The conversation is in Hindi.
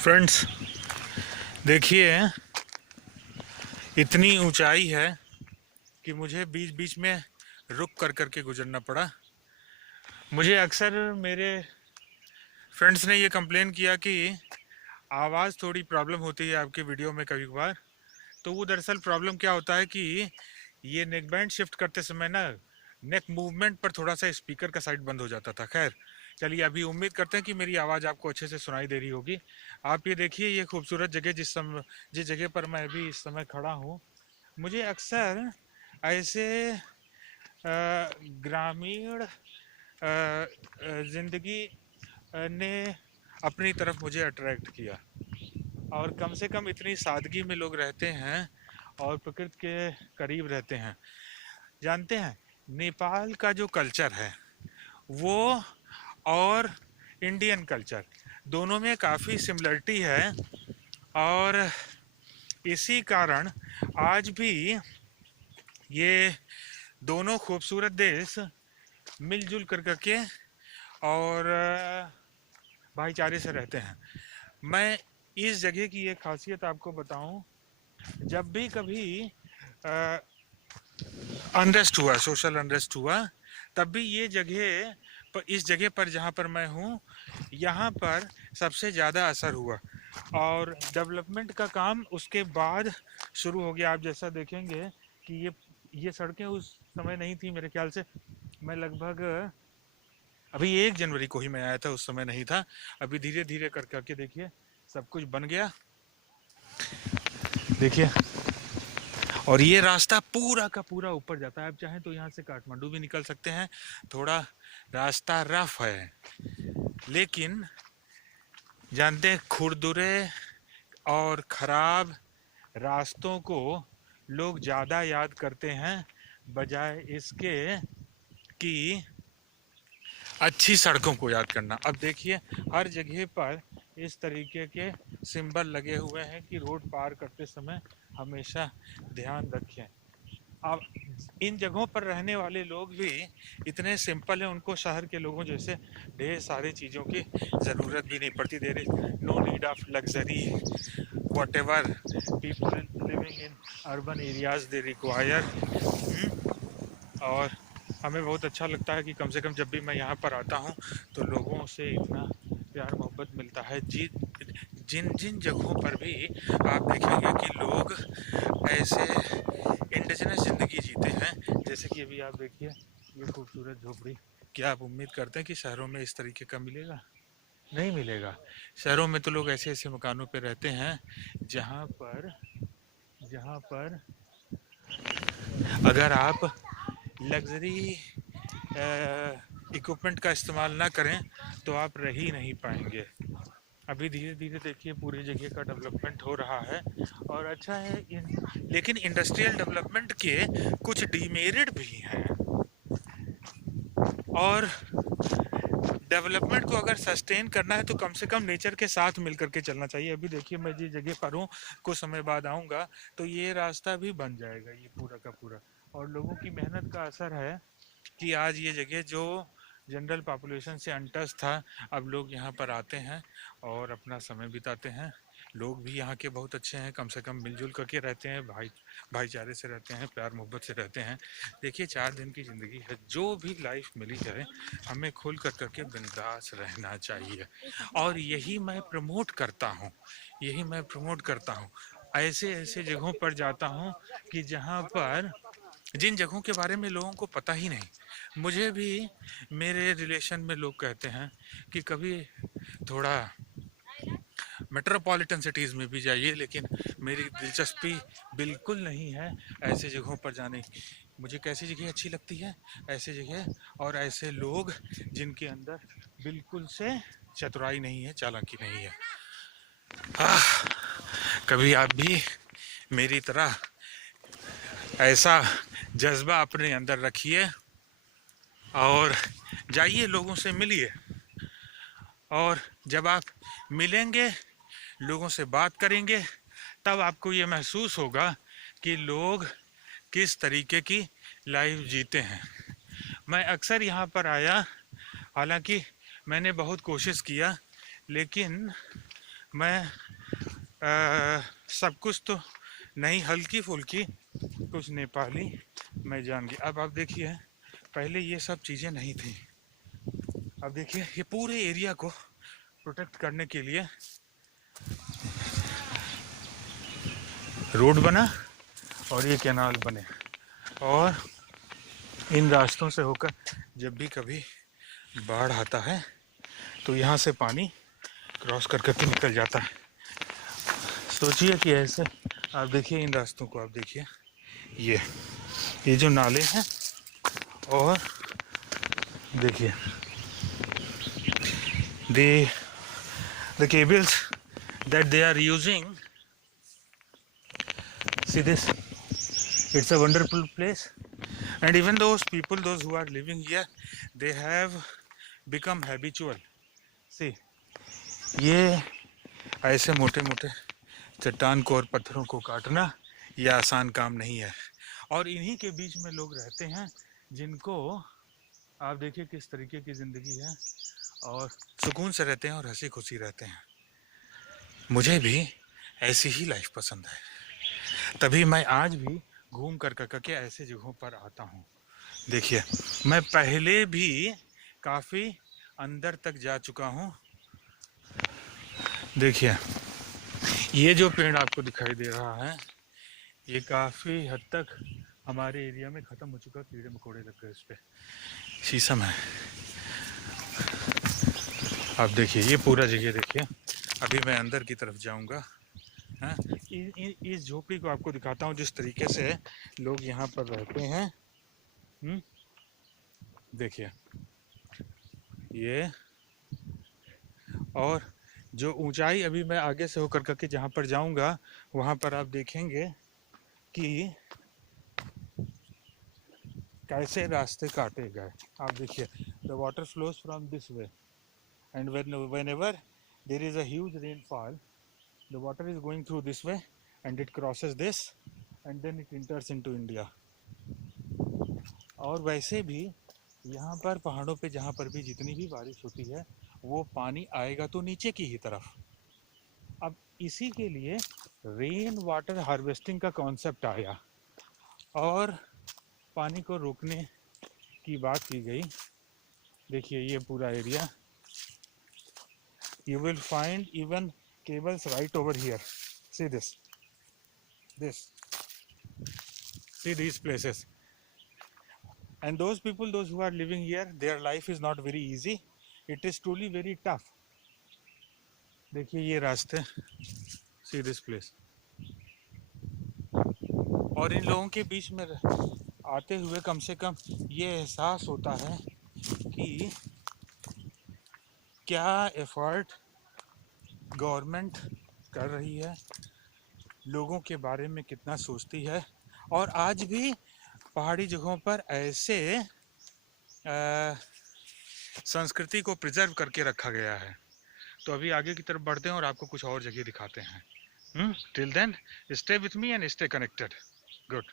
फ्रेंड्स, देखिए, इतनी ऊंचाई है कि मुझे बीच बीच में रुक कर करके गुजरना पड़ा। मुझे अक्सर मेरे फ्रेंड्स ने ये कंप्लेन किया कि आवाज़ थोड़ी प्रॉब्लम होती है आपके वीडियो में कभी कभार। तो वो दरअसल प्रॉब्लम क्या होता है कि ये नेक बैंड शिफ्ट करते समय ना नेक मूवमेंट पर थोड़ा सा स्पीकर का साइड बंद हो जाता था। खैर, चलिए, अभी उम्मीद करते हैं कि मेरी आवाज़ आपको अच्छे से सुनाई दे रही होगी। आप ये देखिए, ये खूबसूरत जगह जिस जगह पर मैं अभी इस समय खड़ा हूँ, मुझे अक्सर ऐसे ग्रामीण जिंदगी ने अपनी तरफ मुझे अट्रैक्ट किया। और कम से कम इतनी सादगी में लोग रहते हैं और प्रकृति के करीब रहते हैं। जानते हैं, नेपाल का जो कल्चर है वो और इंडियन कल्चर दोनों में काफ़ी सिमिलरिटी है। और इसी कारण आज भी ये दोनों खूबसूरत देश मिलजुल कर करके और भाईचारे से रहते हैं। मैं इस जगह की एक खासियत आपको बताऊं, जब भी कभी अनरेस्ट हुआ, सोशल अनरेस्ट हुआ, तब भी ये जगह पर, इस जगह पर जहाँ पर मैं हूँ, यहाँ पर सबसे ज़्यादा असर हुआ। और डेवलपमेंट का काम उसके बाद शुरू हो गया। आप जैसा देखेंगे कि ये सड़कें उस समय नहीं थी मेरे ख्याल से। मैं लगभग अभी 1 जनवरी को ही मैं आया था, उस समय नहीं था। अभी धीरे धीरे कर करके देखिए सब कुछ बन गया। देखिए, और ये रास्ता पूरा का पूरा ऊपर जाता है। आप चाहें तो यहाँ से काठमांडू भी निकल सकते हैं। थोड़ा रास्ता रफ है, लेकिन जानते हैं, खुरदुरे और ख़राब रास्तों को लोग ज़्यादा याद करते हैं बजाय इसके कि अच्छी सड़कों को याद करना। अब देखिए, हर जगह पर इस तरीके के सिंबल लगे हुए हैं कि रोड पार करते समय हमेशा ध्यान रखें। अब इन जगहों पर रहने वाले लोग भी इतने सिंपल हैं, उनको शहर के लोगों जैसे ढेर सारी चीज़ों की ज़रूरत भी नहीं पड़ती। There is no need of luxury, whatever people living in urban areas they require. और हमें बहुत अच्छा लगता है कि कम से कम जब भी मैं यहाँ पर आता हूँ तो लोगों से इतना प्यार मोहब्बत मिलता है। जिन जिन जगहों पर भी आप देखेंगे कि लोग ऐसे इंडिजिनस ज़िंदगी जीते हैं, जैसे कि अभी आप देखिए ये खूबसूरत झोपड़ी। क्या आप उम्मीद करते हैं कि शहरों में इस तरीके का मिलेगा? नहीं मिलेगा। शहरों में तो लोग ऐसे ऐसे मकानों पर रहते हैं जहाँ पर अगर आप लग्जरी इक्विपमेंट का इस्तेमाल ना करें तो आप रह ही नहीं पाएंगे। अभी धीरे धीरे देखिए पूरी जगह का डेवलपमेंट हो रहा है और अच्छा है। लेकिन इंडस्ट्रियल डेवलपमेंट के कुछ डीमेरिट भी हैं। और डेवलपमेंट को अगर सस्टेन करना है तो कम से कम नेचर के साथ मिल करके चलना चाहिए। अभी देखिए, मैं जिस जगह पर हूँ, कुछ समय बाद आऊँगा तो ये रास्ता भी बन जाएगा, ये पूरा का पूरा। और लोगों की मेहनत का असर है कि आज ये जगह जो जनरल पॉपुलेशन से अनटच था, अब लोग यहाँ पर आते हैं और अपना समय बिताते हैं। लोग भी यहाँ के बहुत अच्छे हैं, कम से कम मिलजुल करके रहते हैं, भाईचारे से रहते हैं, प्यार मोहब्बत से रहते हैं। देखिए, 4 दिन की ज़िंदगी है, जो भी लाइफ मिली है हमें खुल कर करके बिंदास रहना चाहिए। और यही मैं प्रमोट करता हूँ। ऐसे ऐसे जगहों पर जाता हूँ कि जहाँ पर जिन जगहों के बारे में लोगों को पता ही नहीं। मुझे भी मेरे रिलेशन में लोग कहते हैं कि कभी थोड़ा मेट्रोपॉलिटन सिटीज़ में भी जाइए, लेकिन मेरी दिलचस्पी बिल्कुल नहीं है ऐसे जगहों पर जाने की। मुझे कैसी जगह अच्छी लगती है? ऐसे जगह और ऐसे लोग जिनके अंदर बिल्कुल से चतुराई नहीं है, चालाकी नहीं है। कभी आप भी मेरी तरह ऐसा जज्बा अपने अंदर रखिए और जाइए, लोगों से मिलिए। और जब आप मिलेंगे, लोगों से बात करेंगे, तब आपको ये महसूस होगा कि लोग किस तरीके की लाइफ जीते हैं। मैं अक्सर यहाँ पर आया, हालांकि मैंने बहुत कोशिश किया, लेकिन मैं सब कुछ तो नहीं, हल्की फुल्की कुछ नेपाली मैं जान गया। अब आप देखिए, पहले ये सब चीज़ें नहीं थी। अब देखिए ये पूरे एरिया को प्रोटेक्ट करने के लिए रोड बना और ये कैनाल बने, और इन रास्तों से होकर जब भी कभी बाढ़ आता है तो यहाँ से पानी क्रॉस कर करके निकल जाता है। सोचिए कि ऐसे आप देखिए इन रास्तों को, आप देखिए ये जो नाले हैं, और देखिए the the cables that they are using. See this, it's a wonderful place, and even those people, those who are living here, they have become habitual. See, ये ऐसे मोटे मोटे चट्टान को और पत्थरों को काटना ये आसान काम नहीं है, और इन्हीं के बीच में लोग रहते हैं जिनको आप देखिए किस तरीके की ज़िंदगी है, और सुकून से रहते हैं और हंसी खुशी रहते हैं। मुझे भी ऐसी ही लाइफ पसंद है, तभी मैं आज भी घूम कर के ऐसे जगहों पर आता हूँ। देखिए मैं पहले भी काफ़ी अंदर तक जा चुका हूँ। देखिए ये जो पेड़ आपको दिखाई दे रहा है, ये काफ़ी हद तक हमारे एरिया में ख़त्म हो चुका, कीड़े मकोड़े लग गए उस पर। शीशम है, आप देखिए ये पूरा जगह देखिए। अभी मैं अंदर की तरफ जाऊंगा। हाँ, इस झोपड़ी को आपको दिखाता हूँ जिस तरीके से लोग यहाँ पर रहते हैं। देखिए ये, और जो ऊंचाई अभी मैं आगे से होकर करके जहाँ पर जाऊंगा वहाँ पर आप देखेंगे कि कैसे रास्ते काटे गए। आप देखिए the water flows from this way, and whenever there is a huge rainfall, the water is going through this way and it crosses this and then it enters into India. और वैसे भी यहाँ पर पहाड़ों पे जहाँ पर भी जितनी भी बारिश होती है वो पानी आएगा तो नीचे की ही तरफ। अब इसी के लिए रेन वाटर हार्वेस्टिंग का कॉन्सेप्ट आया और पानी को रोकने की बात की गई। देखिए ये पूरा area, you will find even cables right over here. See this, see these places, and those people, those who are living here, their life is not very easy, it is truly very tough. देखिए ये रास्ते, see this place, और इन लोगों के बीच में आते हुए कम से कम ये एहसास होता है कि क्या एफर्ट गवर्नमेंट कर रही है, लोगों के बारे में कितना सोचती है, और आज भी पहाड़ी जगहों पर ऐसे संस्कृति को प्रिजर्व करके रखा गया है। तो अभी आगे की तरफ बढ़ते हैं और आपको कुछ और जगह दिखाते हैं। Till then stay with me and stay connected. Good.